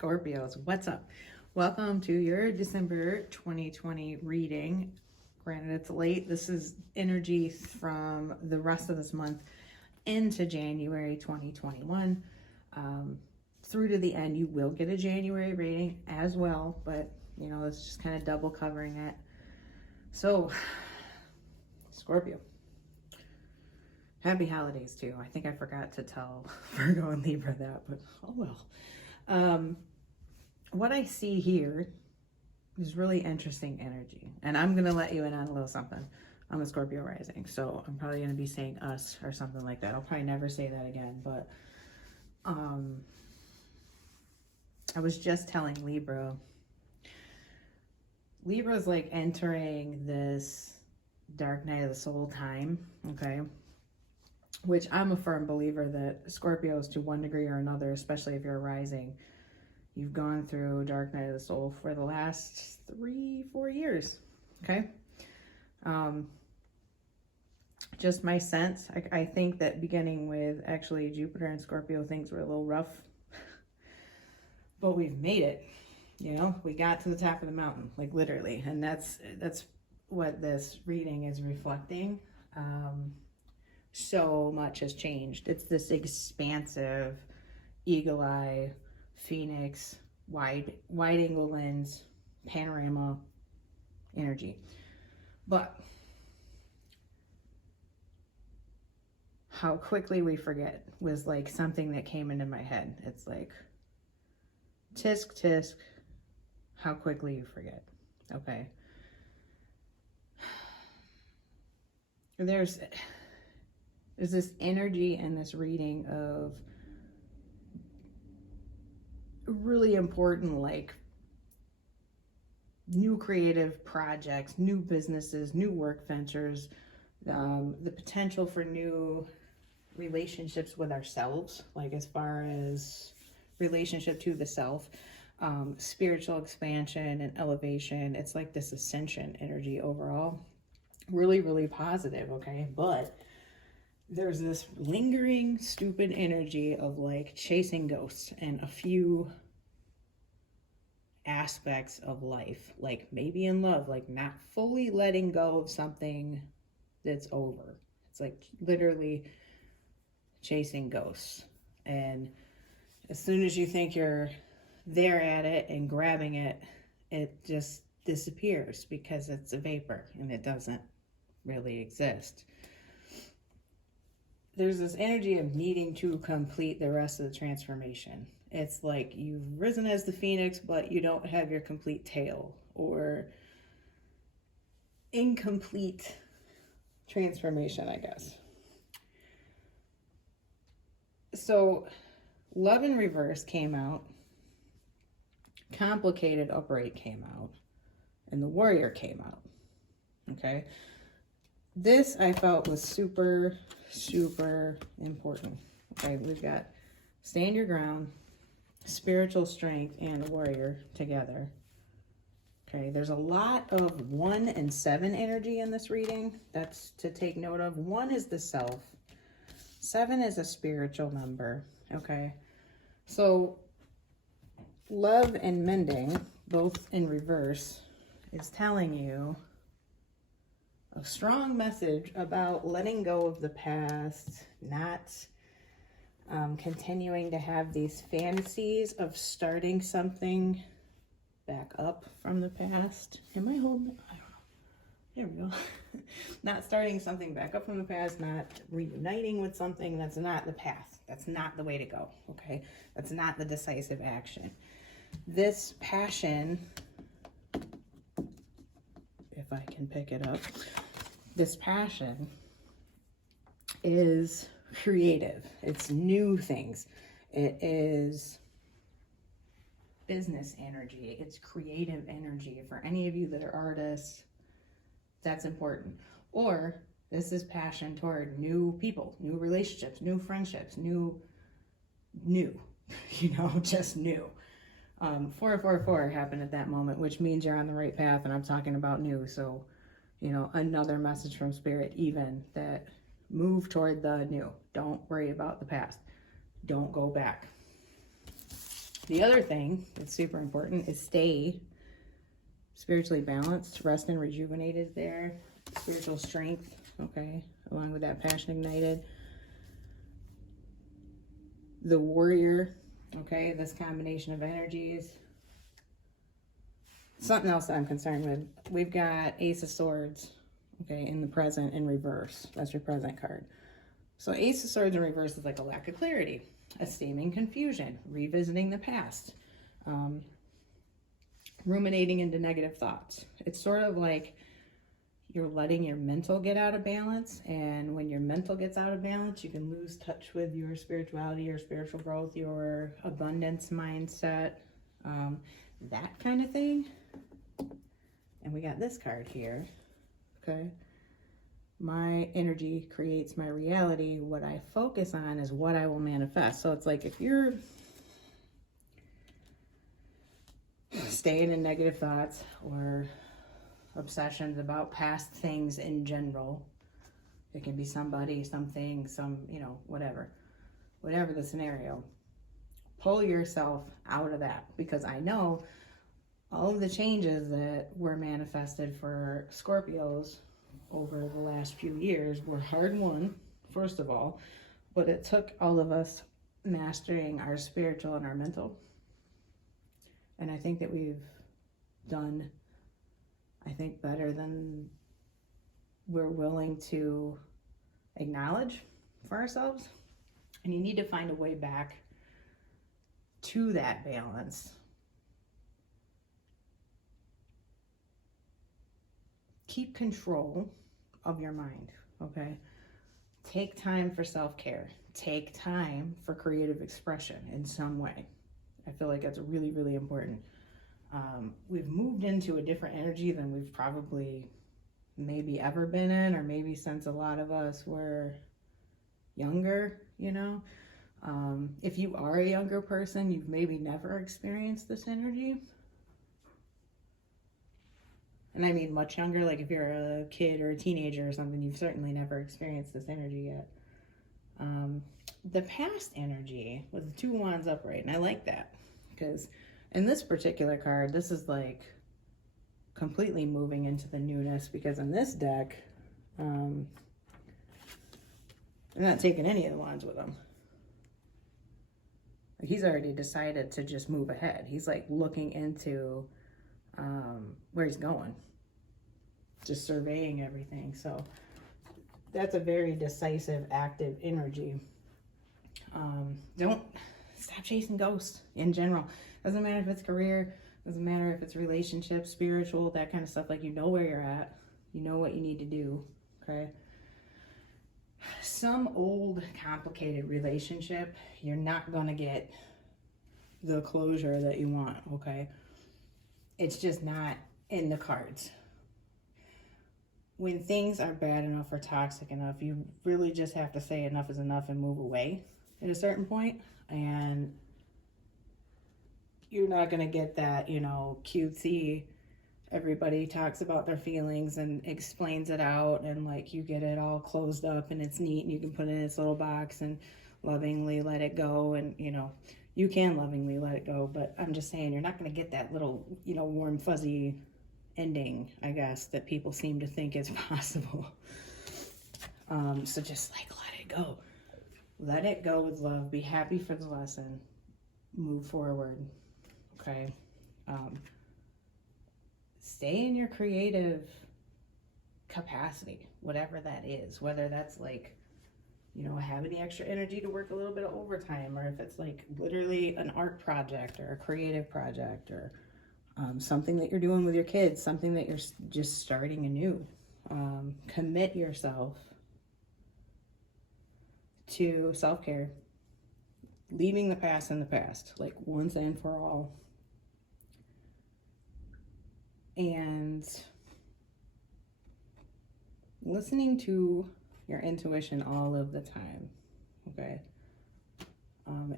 Scorpios, what's up? Welcome to your December 2020 reading. Granted, it's late. This is energy from the rest of this month into January 2021. Through to the end, you will get a January reading as well, but you know, it's just kind of double covering it. So, Scorpio. Happy holidays too. I think I forgot to tell Virgo and Libra that, but oh well. What I see here is really interesting energy. And I'm going to let you in on a little something. I'm a Scorpio rising, so I'm probably going to be saying us or something like that. I'll probably never say that again, but I was just telling Libra. Libra's like entering this dark night of the soul time, okay? Which I'm a firm believer that Scorpios, to one degree or another, especially if you're rising, you've gone through dark night of the soul for the last 3-4 years, okay? Just my sense. I think that beginning with actually Jupiter and Scorpio, things were a little rough, but we've made it. You know, we got to the top of the mountain, like literally, and that's what this reading is reflecting. So much has changed. It's this expansive, eagle eye, phoenix, wide angle lens, panorama energy. But how quickly we forget was like something that came into my head. It's like, tisk, tisk, how quickly you forget, okay? There's this energy in this reading of really important, like, new creative projects, new businesses, new work ventures, the potential for new relationships with ourselves, like as far as relationship to the self, spiritual expansion and elevation. It's like this ascension energy overall. Really, really positive, okay? But there's this lingering, stupid energy of like chasing ghosts and a few aspects of life, like maybe in love, like not fully letting go of something that's over. It's like literally chasing ghosts. And as soon as you think you're there at it and grabbing it, it just disappears because it's a vapor and it doesn't really exist. There's this energy of needing to complete the rest of the transformation. It's like you've risen as the phoenix, but you don't have your complete tail, or incomplete transformation, I guess. So Love in Reverse came out, Complicated Upright came out, and the Warrior came out, okay? This I felt was super, super important. Okay, we've got stand your ground, spiritual strength, and warrior together. Okay, there's a lot of 1 and 7 energy in this reading. That's to take note of. 1 is the self. 7 is a spiritual number. Okay, so Love and Mending, both in reverse, is telling you a strong message about letting go of the past, not continuing to have these fantasies of starting something back up from the past. Am I holding it? I don't know. There we go. Not starting something back up from the past, not reuniting with something. That's not the path. That's not the way to go, okay? That's not the decisive action. This passion, if I can pick it up, this passion is creative. It's new things. It is business energy. It's creative energy. For any of you that are artists, that's important. Or this is passion toward new people, new relationships, new friendships, new, you know, just new. 444 happened at that moment, which means you're on the right path, and I'm talking about new. So, you know, another message from Spirit, even, that move toward the new. Don't worry about the past. Don't go back. The other thing that's super important is stay spiritually balanced, rest and rejuvenated there. Spiritual strength, okay, along with that passion ignited. The warrior, okay, this combination of energies. Something else that I'm concerned with. We've got Ace of Swords, okay, in the present in reverse. That's your present card. So Ace of Swords in reverse is like a lack of clarity, a seeming confusion, revisiting the past, ruminating into negative thoughts. It's sort of like you're letting your mental get out of balance, and when your mental gets out of balance, you can lose touch with your spirituality, your spiritual growth, your abundance mindset, that kind of thing. And we got this card here, okay? My energy creates my reality. What I focus on is what I will manifest. So it's like if you're staying in negative thoughts or obsessions about past things in general, it can be somebody, something, whatever the scenario, pull yourself out of that, because I know all of the changes that were manifested for Scorpios over the last few years were hard won, first of all, but it took all of us mastering our spiritual and our mental. And I think that we've done, better than we're willing to acknowledge for ourselves. And you need to find a way back to that balance. Keep control of your mind, okay? Take time for self-care. Take time for creative expression in some way. I feel like that's really, really important. We've moved into a different energy than we've probably maybe ever been in, or maybe since a lot of us were younger, If you are a younger person, you've maybe never experienced this energy. And I mean much younger, like if you're a kid or a teenager or something, you've certainly never experienced this energy yet. The past energy with the 2 wands upright, and I like that, because in this particular card, this is like completely moving into the newness, because in this deck, they're not taking any of the wands with them. He's already decided to just move ahead. He's like looking into where he's going, just surveying everything. So that's a very decisive, active energy. Don't stop chasing ghosts in general. Doesn't matter if it's career, doesn't matter if it's relationship, spiritual, that kind of stuff. Like, you know where you're at, you know what you need to do, okay? Some old, complicated relationship, you're not gonna get the closure that you want, okay? It's just not in the cards. When things are bad enough or toxic enough, you really just have to say enough is enough and move away at a certain point. And you're not going to get that, cutesy, everybody talks about their feelings and explains it out, and like you get it all closed up and it's neat and you can put it in its little box and lovingly let it go. And, you can lovingly let it go, but I'm just saying you're not going to get that little, warm, fuzzy ending, I guess, that people seem to think is possible. So just like let it go. Let it go with love. Be happy for the lesson. Move forward. Okay? Stay in your creative capacity, whatever that is. Whether that's like, having the extra energy to work a little bit of overtime, or if it's like literally an art project or a creative project, or something that you're doing with your kids, something that you're just starting anew. Commit yourself to self-care, leaving the past in the past, like once and for all, and listening to your intuition all of the time, okay?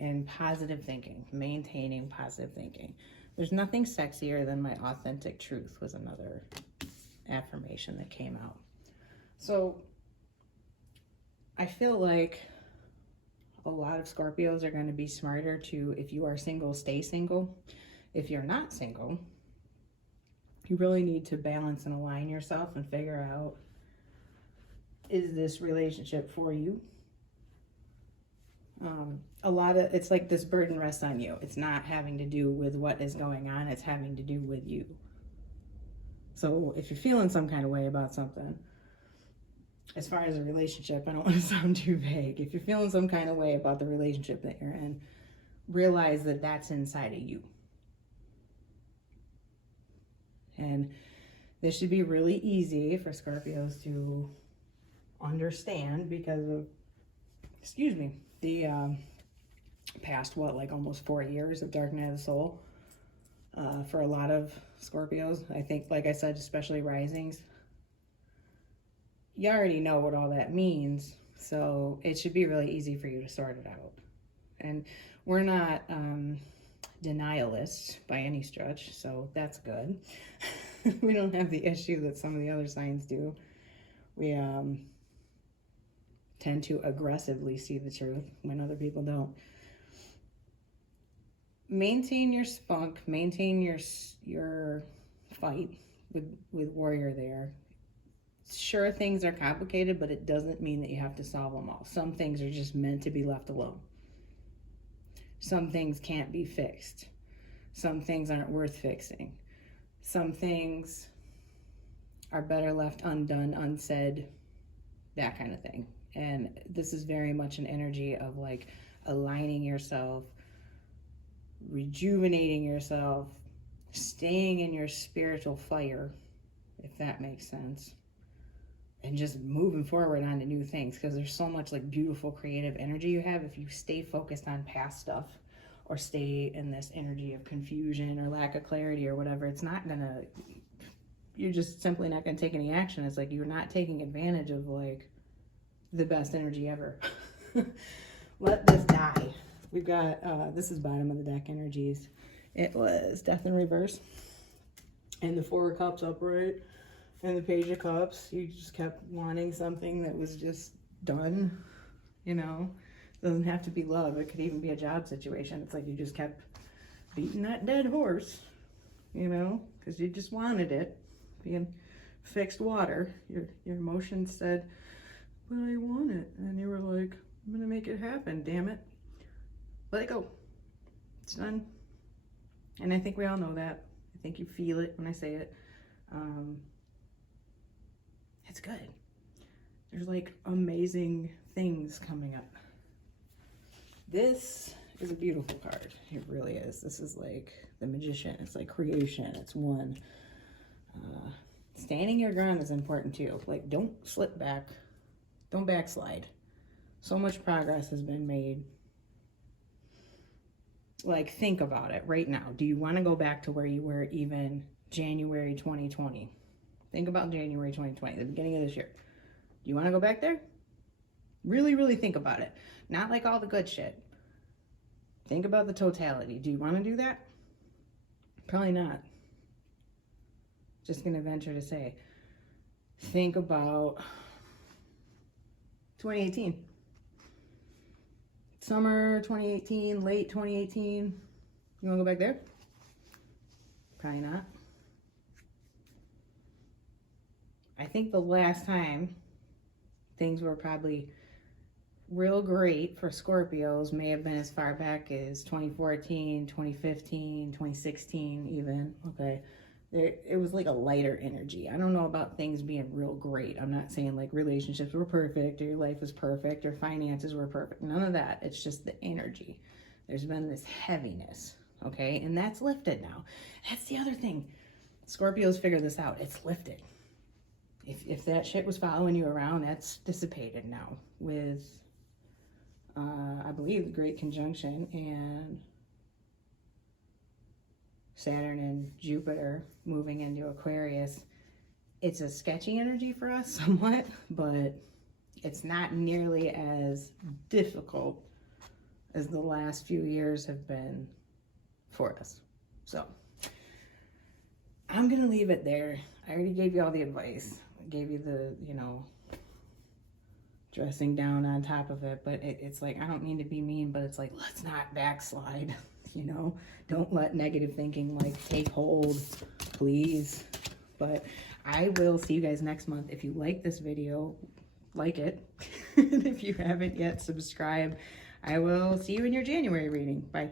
And positive thinking, maintaining positive thinking. There's nothing sexier than my authentic truth was another affirmation that came out. So I feel like A lot of Scorpios are going to be smarter to, if you are single, stay single. If you're not single, you really need to balance and align yourself and figure out, is this relationship for you? A lot of, it's like this burden rests on you. It's not having to do with what is going on. It's having to do with you. So if you're feeling some kind of way about something, as far as a relationship, I don't want to sound too vague. If you're feeling some kind of way about the relationship that you're in, realize that that's inside of you. And this should be really easy for Scorpios to understand because of, excuse me, the past, like almost 4 years of dark night of the soul. For a lot of Scorpios, I think, like I said, especially risings, you already know what all that means, so it should be really easy for you to sort it out. And we're not denialists by any stretch, so that's good. We don't have the issue that some of the other signs do. We tend to aggressively see the truth when other people don't. Maintain your spunk, maintain your fight with Warrior there. Sure, things are complicated, but it doesn't mean that you have to solve them all. Some things are just meant to be left alone. Some things can't be fixed. Some things aren't worth fixing. Some things are better left undone, unsaid, that kind of thing. And this is very much an energy of like aligning yourself, rejuvenating yourself, staying in your spiritual fire, if that makes sense, and just moving forward on to new things, because there's so much like beautiful creative energy you have if you stay focused on past stuff or stay in this energy of confusion or lack of clarity or whatever. It's not gonna, you're just simply not gonna take any action. It's like you're not taking advantage of like the best energy ever. Let this die. We've got, this is bottom of the deck energies. It was Death in reverse. And the Four of Cups upright. And the Page of Cups. You just kept wanting something that was just done. You know? It doesn't have to be love. It could even be a job situation. It's like you just kept beating that dead horse. You know? Because you just wanted it. Being fixed water. Your emotions said, but I want it. And you were like, I'm going to make it happen, damn it. Let it go. It's done. And I think we all know that. I think you feel it when I say it. It's good. There's like amazing things coming up. This is a beautiful card. It really is. This is like the Magician. It's like creation. It's one. Standing your ground is important too. Like, don't slip back. Don't backslide. So much progress has been made. Like, think about it right now. Do you want to go back to where you were even January 2020? Think about January 2020, the beginning of this year. Do you want to go back there? Really, really think about it. Not like all the good shit. Think about the totality. Do you want to do that? Probably not. Just going to venture to say, think about 2018. Summer 2018, late 2018. You want to go back there? Probably not. I think the last time things were probably real great for Scorpios may have been as far back as 2014, 2015, 2016 even. Okay. It was like a lighter energy. I don't know about things being real great. I'm not saying like relationships were perfect or your life was perfect or finances were perfect. None of that. It's just the energy. There's been this heaviness, okay? And that's lifted now. That's the other thing. Scorpios figure this out. It's lifted. If that shit was following you around, that's dissipated now with, I believe, the Great Conjunction and Saturn and Jupiter moving into Aquarius. It's a sketchy energy for us somewhat, but it's not nearly as difficult as the last few years have been for us. So I'm going to leave it there. I already gave you all the advice. I gave you the, dressing down on top of it. But it's like, I don't mean to be mean, but it's like, let's not backslide, you know? Don't let negative thinking like take hold, please. But I will see you guys next month. If you like this video, like it. And if you haven't yet, subscribe. I will see you in your January reading. Bye.